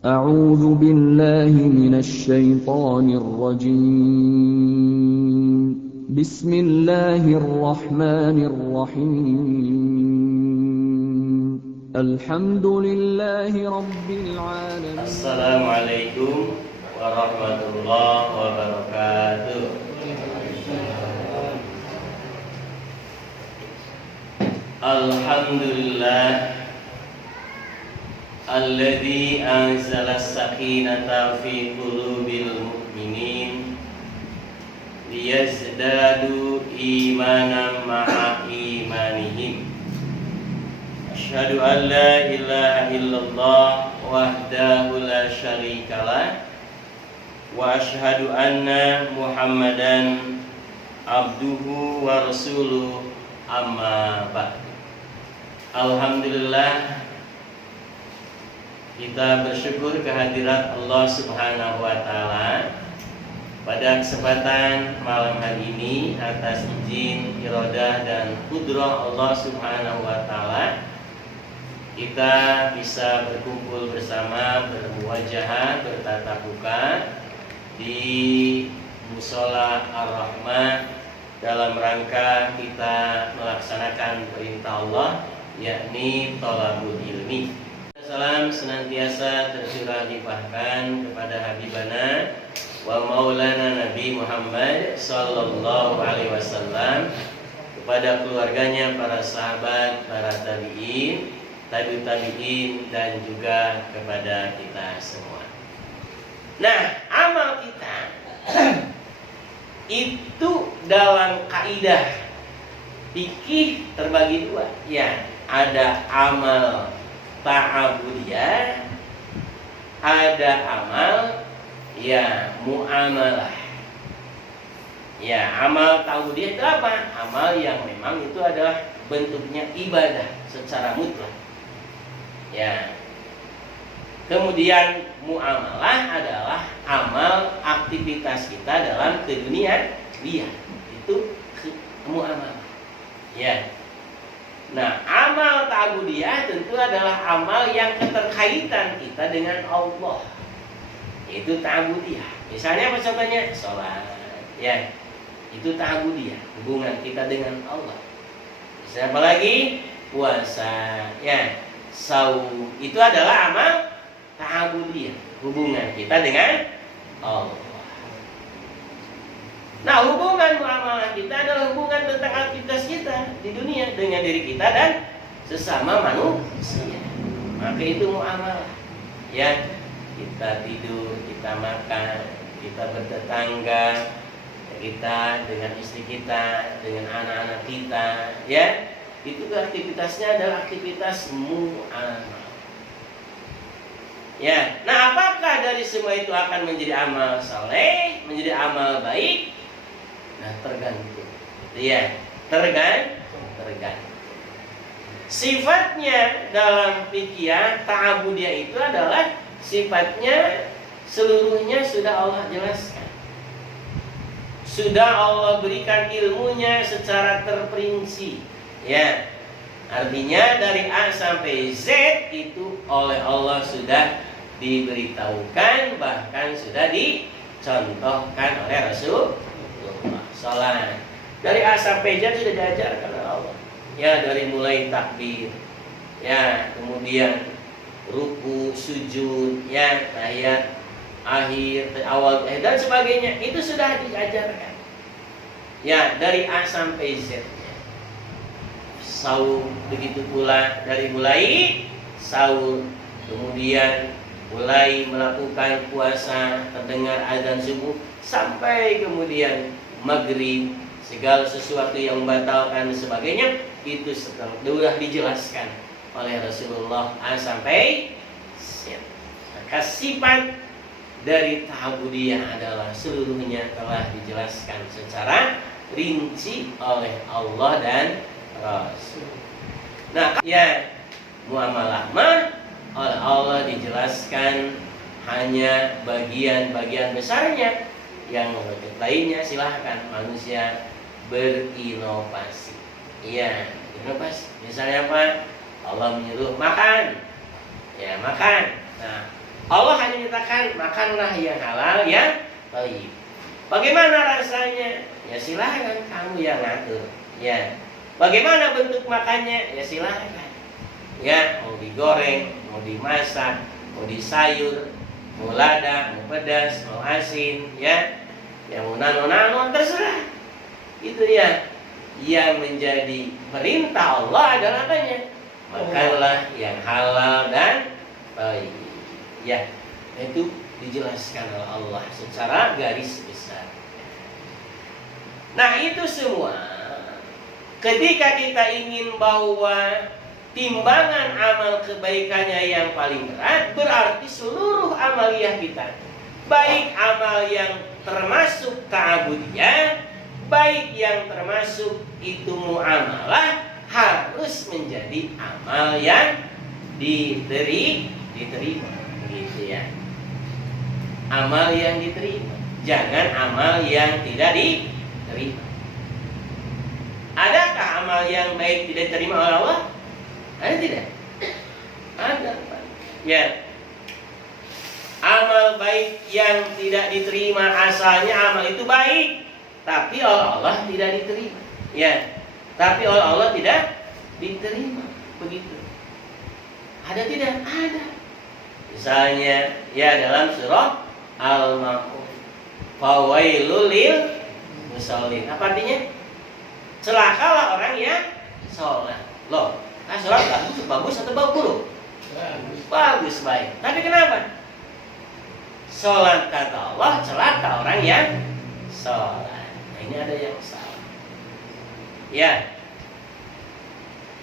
أعوذ بالله من الشيطان الرجيم بسم الله الرحمن الرحيم الحمد لله رب العالمين. Assalamualaikum warahmatullahi wabarakatuh. Alhamdulillah alladzi anzala as-sakinata fi qulubil mu'minin liyazdadu imanan ma'a imanihim. Asyhadu an la ilaha illallah wahdahu la syarikalah wa asyhadu anna Muhammadan abduhu wa rasuluh, amma ba'du. Alhamdulillah, kita bersyukur kehadirat Allah Subhanahu wa taala pada kesempatan malam hari ini atas izin, iradah dan qudrah Allah Subhanahu wa taala kita bisa berkumpul bersama, bermuwajahah, bertatap muka di Mushola Ar-Rahmah dalam rangka kita melaksanakan perintah Allah, yakni thalabul ilmi. Salam senantiasa tercurah limpahkan kepada Habibana wa Maulana Nabi Muhammad sallallahu alaihi wasallam, kepada keluarganya, para sahabat, para tabi'in, tabi'ut tabi'in, dan juga kepada kita semua. Nah, amal kita itu dalam kaidah fikih terbagi dua. Ya, ada amal ta'abudiyah, ada amal muamalah. Ya, amal ta'abudiyah itu apa? Amal yang memang itu adalah bentuknya ibadah secara mutlak. Ya. Kemudian muamalah adalah amal aktivitas kita dalam keduniaan dia. Itu muamalah. Ya. Nah, amal ta'abudiyah tentu adalah amal yang keterkaitan kita dengan Allah. Itu ta'abudiyah. Misalnya apa contohnya? Sholat. Ya. Itu ta'abudiyah, hubungan kita dengan Allah. Misalnya apa lagi? Puasa. Ya. Saum. Itu adalah amal ta'abudiyah, hubungan kita dengan Allah. Nah, hubungan muamalah kita adalah hubungan tentang aktivitas kita di dunia dengan diri kita dan sesama manusia. Maka itu muamalah. Ya, kita tidur, kita makan, kita bertetangga, kita dengan istri kita, dengan anak-anak kita, ya. Itu aktivitasnya adalah aktivitas muamalah. Ya, nah apakah dari semua itu akan menjadi amal saleh, menjadi amal baik? Nah, tergantung. Ya, tergantung. Sifatnya dalam fikih ta'abudiyah itu adalah sifatnya seluruhnya sudah Allah jelaskan. Sudah Allah berikan ilmunya secara terperinci. Ya. Artinya dari A sampai Z itu oleh Allah sudah diberitahukan, bahkan sudah dicontohkan oleh Rasulullah. Salat dari A sampai Z sudah diajarkan oleh Allah. Ya, dari mulai takbir, ya, kemudian ruku, sujud, ya, tahiyat akhir, awal, dan sebagainya, itu sudah diajarkan. Ya, dari A sampai Z. Saum begitu pula, dari mulai sahur, kemudian mulai melakukan puasa, terdengar azan subuh, sampai kemudian maghrib, segala sesuatu yang membatalkan dan sebagainya, itu sudah dijelaskan oleh Rasulullah A sampai Z. Maka sifat dari ta'abudiyah adalah seluruhnya telah dijelaskan secara rinci oleh Allah dan Rasul. Nah, ya, muamalah mah oleh Allah dijelaskan hanya bagian-bagian besarnya. Yang lainnya silahkan manusia berinovasi. Iya, inovasi. Misalnya apa? Allah menyuruh makan. Ya, makan. Nah, Allah hanya menyatakan makanlah yang halal, yang thayyib. Bagaimana rasanya? Ya silakan kamu yang ngatur. Ya. Bagaimana bentuk makannya? Ya silakan. Ya, mau digoreng, mau dimasak, mau disayur, mau lada, mau pedas, mau asin, ya. Ya mau nano-nano terserah. Itu dia. Yang menjadi perintah Allah adalah apanya? Makanlah yang halal dan thayyib. Ya, itu dijelaskan oleh Allah secara garis besar. Nah, itu semua ketika kita ingin bahwa timbangan amal kebaikannya yang paling berat, berarti seluruh amaliyah kita, baik amal yang termasuk ta'abudiyah, baik yang termasuk itu muamalah, harus menjadi amal yang diterima, gitu ya. Amal yang diterima, jangan amal yang tidak diterima. Adakah amal yang baik tidak diterima oleh Allah? Ada tidak? Ada. Ya. Amal baik yang tidak diterima, asalnya amal itu baik, tapi oleh Allah tidak diterima. Ya. Tapi oleh Allah tidak diterima. Begitu. Ada tidak? Ada. Misalnya ya dalam surah Al-Ma'un, fawailul lil musallin. Apa artinya? Celakalah orang yang sholat. Loh, sholat bagus atau buruk? Bagus, baik. Tapi kenapa? Sholat kata Allah, celaka orang yang sholat. Nah, ini ada yang salah. Ya.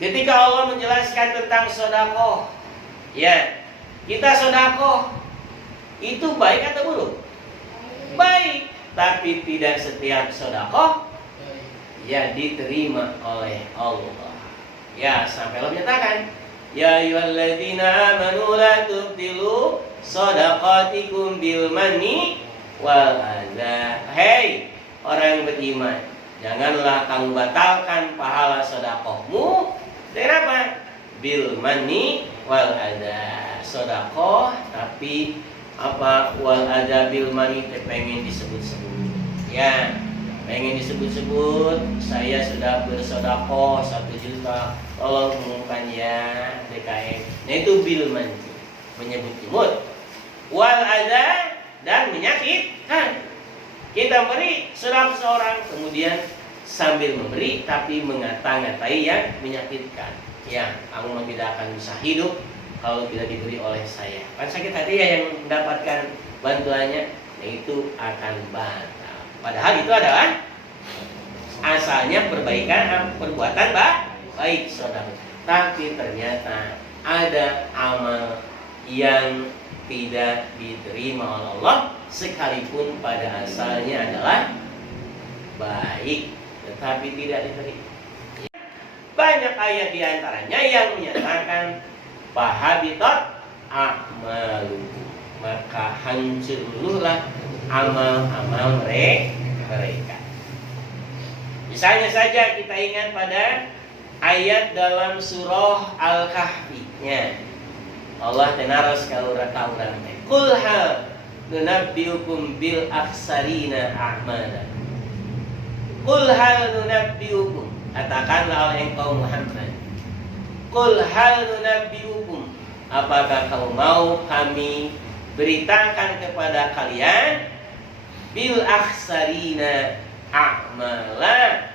Ketika Allah menjelaskan tentang sedekah, ya, kita sedekah itu baik atau buruk? Baik, tapi tidak setiap sedekah ya diterima oleh Allah. Ya, sampai Allah menyatakan, ya ayyuhalladzina amanu la tubtilu shadaqatikum bil manni wal adza. Hei orang yang beriman, janganlah kamu batalkan pahala sedekahmu dengan apa? Bil manni wal adza. Sedekah tapi apa? Wal adza bil manni pengen disebut-sebut. Ya, pengen disebut-sebut, saya sudah bersedekah 1 juta, tolong umumkan ya DKM. Nah itu bil manni, menyebut-nyebut. Wal adza, dan menyakitkan. Kita beri sedekah seorang, kemudian sambil memberi tapi mengata-ngatai yang menyakitkan. Ya, kamu tidak akan bisa hidup kalau tidak diberi oleh saya. Kan sakit hati ya yang mendapatkan bantuannya, nah itu akan batal. Padahal itu adalah asalnya perbuatan baik saudara. Tapi ternyata ada amal yang tidak diterima oleh Allah sekalipun pada asalnya adalah baik, tetapi tidak diterima. Banyak ayat diantaranya yang menyatakan fahabitat a'malukum, maka hancurlah amal-amal mereka. Misalnya saja kita ingat pada ayat dalam surah Al-Kahfi-nya. Allah tenaros kaura-kaura teh. Qul hal nunabbiukum bil akhsarina a'mala. Qul hal nunabbiukum, katakanlah oleh engkau Muhammad. Qul hal nunabbiukum, apakah kamu mau kami beritakan kepada kalian bil akhsarina a'mala,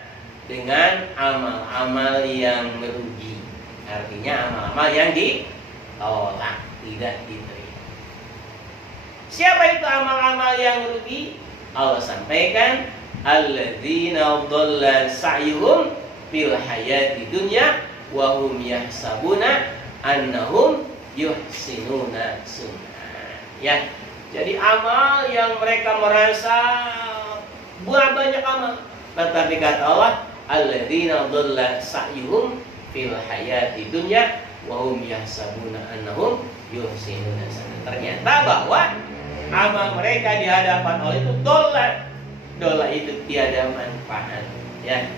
dengan amal-amal yang merugi. Artinya amal-amal yang ditolak, tidak diterima. Siapa itu amal-amal yang merugi? Allah sampaikan, alladzina dhalla sa'yuhum fil hayati dunya wa hum yahsabuna annahum yuhsinuna sunnah. Ya, jadi amal yang mereka merasa banyak amal, tetapi kata Allah, alladzina dhalla sa'yuhum fil hayati dunya wa hum yahsabuna annahum yuhsinuna sunnah. Ternyata bahwa amal mereka di hadapan Allah itu dola itu tiada manfaat, ya.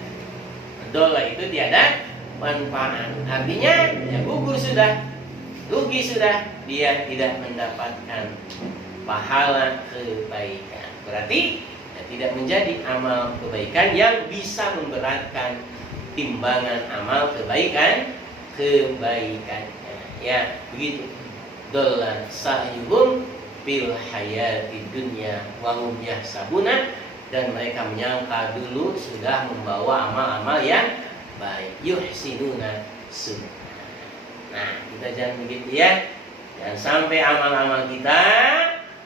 Dola itu tiada manfaat. Artinya ya gugur sudah. rugi sudah, dia tidak mendapatkan pahala kebaikan. Berarti tidak menjadi amal kebaikan yang bisa memberatkan timbangan amal kebaikannya. Ya, begitu. Dolan sa'yuhum fil hayati dunya wa hum yahsabuna, dan mereka menyangka dulu sudah membawa amal-amal yang baik. Yuhsinuna sunnah. Nah, kita jangan begitu ya. Jangan sampai amal-amal kita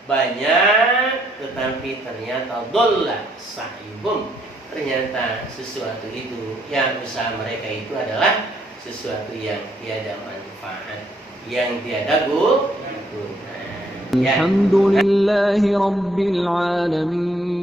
banyak tetapi ternyata dolla sa'yuhum, ternyata sesuatu itu yang usaha mereka itu adalah sesuatu yang tiada manfaat, yang tiada guna. Alhamdulillahi Rabbil Alamin.